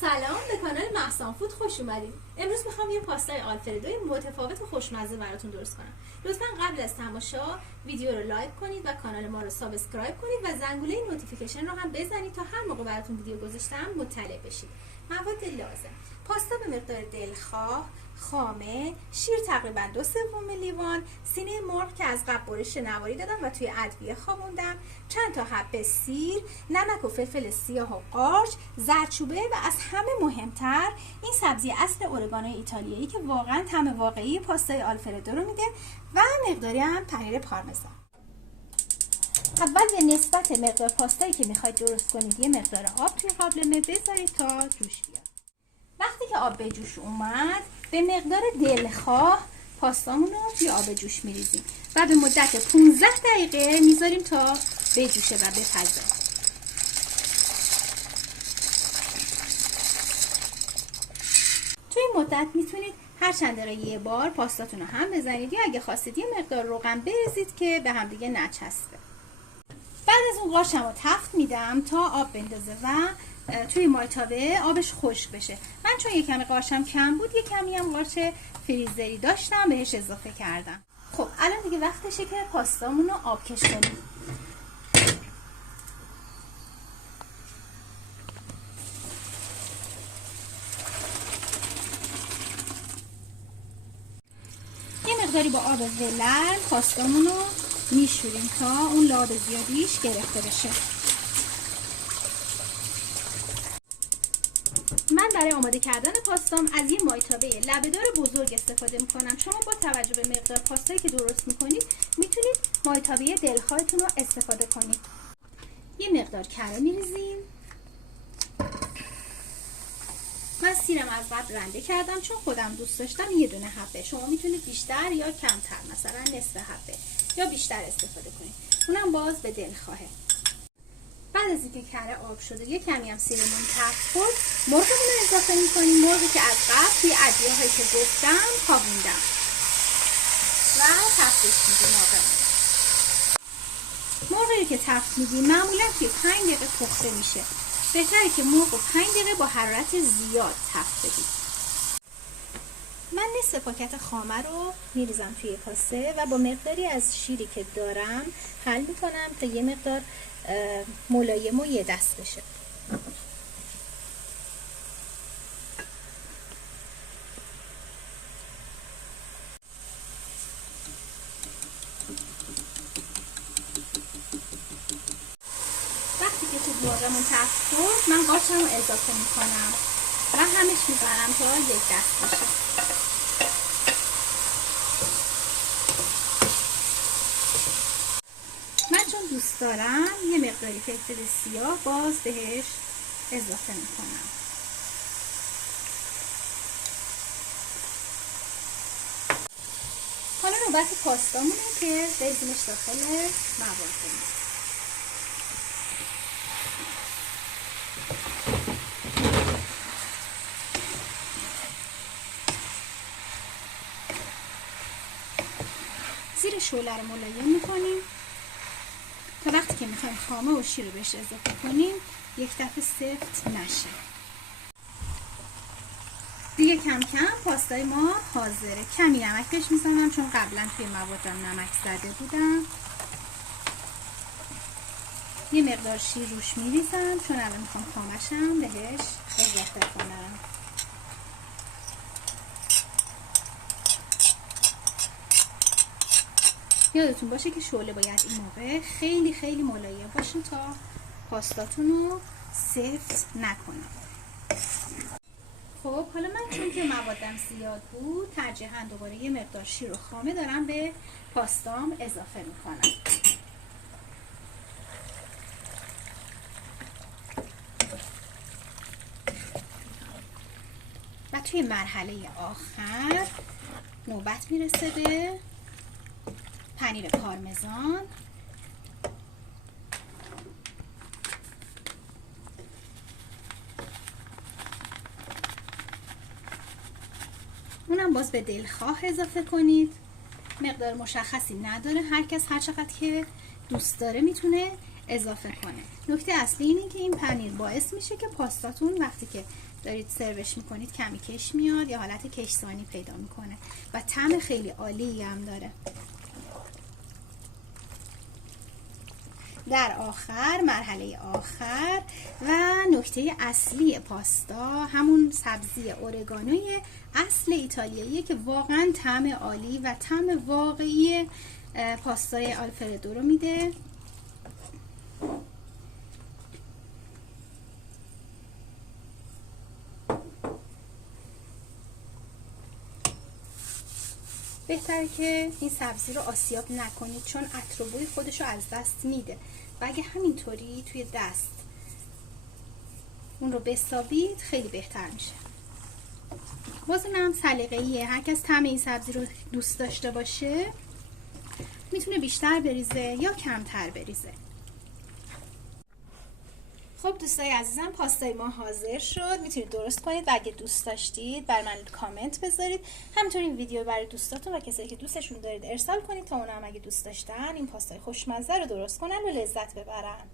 سلام، به کانال مهسان فود خوش اومدید. امروز میخوام یه پاستای آلفردوی متفاوت و خوشمزه براتون درست کنم. لطفا قبل از تماشا ویدیو رو لایک کنید و کانال ما رو سابسکرایب کنید و زنگوله نوتیفیکیشن رو هم بزنید تا هر موقع براتون ویدیو گذاشتم مطلع بشید. مواد لازم: پاستا به مقدار دلخواه، خامه، شیر تقریبا 2/3 لیوان، سینه مرغ که از قبل برش نواری دادم و توی ادویه خوابوندم، چند تا حبه سیر، نمک و فلفل سیاه و قارچ، زردچوبه و از همه مهمتر این سبزی اصل اورگانو ایتالیایی که واقعا طعم واقعی پاستای آلفردو رو میده و مقداری هم پنیر پارمزان. اول به نسبت مقدار پاستایی که میخواید درست کنید یه مقدار آب توی قابلمه بذارید تا جوش بیاد. وقتی که آب به جوش اومد به مقدار دلخواه پاستامون رو توی آب جوش میریزیم و به مدت 15 دقیقه میذاریم تا بجوشه و بپزه. توی این مدت میتونید هر چند دقیقه یه بار پاستاتون رو هم بزنید یا اگه خواستید یه مقدار روغن بریزید که به هم دیگه نچسبه. بعد از اون قارچم رو تفت میدم تا آب بندازه و توی مایتابه آبش خشک بشه. من چون یه کمی قارچم کم بود یه کمی هم قارچ فریزری داشتم بهش اضافه کردم. خب الان دیگه وقتشه که پاستامون رو آبکش کنیم. یه مقداری با آب ولرم پاستامون رو میشوریم تا اون لعاب زیادیش گرفته بشه. من برای آماده کردن پاستام از یه مایتابه لبه‌دار بزرگ استفاده میکنم. شما با توجه به مقدار پاستایی که درست میکنید میتونید مایتابه دلخواهتون رو استفاده کنید. یه مقدار کره میریزیم. من سیرم از قبل رنده کردم چون خودم دوست داشتم یه دونه حبه. شما میتونید بیشتر یا کمتر، مثلا نصف حبه یا بیشتر استفاده کنید. اونم باز به دلخواهه. بعد از اینکه کره آب شده یه کمی هم سیرمون تفت شد، مرغمون رو اضافه میکنیم. مرغی که از قبل توی ادویه هایی که گفتم خوابوندم و تفتش میدیم. مرغی که تفت میدیم معمولا توی 5 دقیقه پخته میشه. بهتره که مرغ رو 5 دقیقه با حرارت زیاد تفت بدید. من نصف پاکت خامه رو میریزم توی کاسه و با مقداری از شیری که دارم حل میکنم تا یه مقدار ملایم و یه دست بشه. وقتی که خوب مرغمون تفت شد من قارچم رو اضافه میکنم و همش میبرم تا یک دست بشه. من چون دوست دارم یه مقداری فلفل سیاه باز بهش اضافه میکنم. حالا نوبت پاستامونه که بریزیمش داخل مواد. زیر شعله رو ملایم میکنیم تا وقتی که میخوایم خامه و شیر رو بهش اضافه کنیم یک دفعه سفت نشه. دیگه کم کم پاستای ما حاضره. کمی نمک بهش میزنم چون قبلا توی موادم نمک زده بودم. یه مقدار شیر روش میریزم چون الان میخوام خامه‌شم بهش اضافه کنم. یادتون باشه که شعله باید این موقع خیلی خیلی ملایم باشه تا پاستاتون رو سفت نکنه. خب حالا من چون که موادم زیاد بود ترجیحاً دوباره یه مقدار شیر و خامه دارم به پاستام اضافه میکنم. و توی مرحله آخر نوبت میرسه به پنیر پارمزان. اونم باز به دلخواه اضافه کنید. مقدار مشخصی نداره، هر کس هر چقدر که دوست داره میتونه اضافه کنه. نکته اصلی اینه که این پنیر باعث میشه که پاستاتون وقتی که دارید سروش میکنید کمی کش میاد یا حالت کشسانی پیدا میکنه و طعم خیلی عالی هم داره. در آخر، مرحله آخر و نکته اصلی پاستا همون سبزی اورگانوی اصل ایتالیاییه که واقعا طعم عالی و طعم واقعی پاستای آلفردو رو میده. بهتره که این سبزی رو آسیاب نکنید چون عطر و بوی خودش رو از دست میده و اگه همینطوری توی دست اون رو بسابید خیلی بهتر میشه. بازم سلیقه‌ایه، هر کس طعم این سبزی رو دوست داشته باشه میتونه بیشتر بریزه یا کمتر بریزه. خب دوستای عزیزم، پاستای ما حاضر شد. میتونید درست کنید و اگه دوست داشتید برای من کامنت بذارید. همینطور این ویدیو برای دوستاتون و کسایی که دوستشون دارید ارسال کنید تا اونا هم اگه دوست داشتن این پاستای خوشمزه رو درست کنن و لذت ببرن.